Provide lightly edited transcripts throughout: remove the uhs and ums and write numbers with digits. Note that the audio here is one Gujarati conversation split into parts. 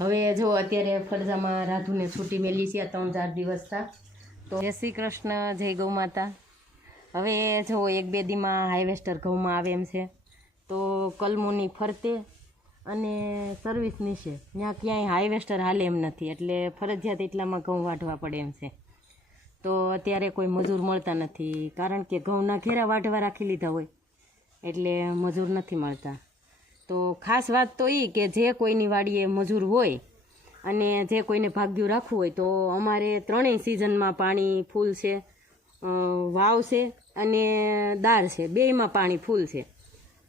હવે જો અત્યારે ફરજામાં રાધુને છૂટી મેલી છે 3-4 દિવસ થા તો જય શ્રી કૃષ્ણ, જય ગૌ માતા। હવે જો 1-2 દીમાં હાઈવેસ્ટર ઘઉંમાં આવે એમ છે તો કલમોની ફરતે અને સર્વિસની છે ત્યાં ક્યાંય હાઈવેસ્ટર હાલે એમ નથી, એટલે ફરજિયાત એટલામાં ઘઉં વાઢવા પડે એમ છે। તો અત્યારે કોઈ મજૂર મળતા નથી, કારણ કે ઘઉંના ઘેરા વાઢવા રાખી લીધા હોય એટલે મજૂર નથી મળતા। તો ખાસ વાત તો એ કે જે કોઈની વાડીએ મજૂર હોય અને જે કોઈને ભાગ્યું રાખવું હોય તો અમારે ત્રણેય સિઝનમાં પાણી ફૂલ છે, વાવ છે અને દાળ છે, બેયમાં પાણી ફૂલ છે।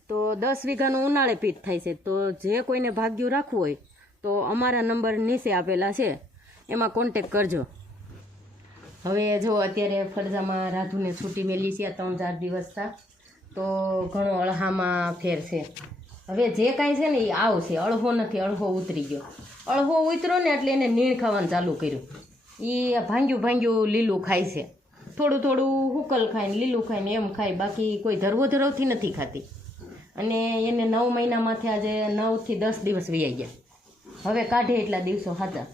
તો 10 વીઘાનું ઉનાળે પીટ થાય છે, તો જે કોઈને ભાગ્યું રાખવું હોય તો અમારા નંબર નીચે આપેલા છે, એમાં કોન્ટેક કરજો। હવે જો અત્યારે ફરજામાં રાધુને છૂટી મેલી છે 3-4 દિવસ થા તો ઘણો અળહામાં ફેર છે। હવે જે કાંઈ છે ને એ આવશે, અળહો નથી, અળહો ઉતરી ગયો। અળહો ઉતરો ને એટલે એને નીણ ખાવાનું ચાલુ કર્યું, એ ભાંગ્યું લીલું ખાય છે, થોડું થોડું હુકલ ખાય ને લીલું ખાય ને એમ ખાય, બાકી કોઈ ધરવોધરવથી નથી ખાતી। અને એને 9 મહિનામાંથી આજે 9 થી 10 દિવસ વહી ગયા, હવે કાઢે એટલા દિવસો હતા।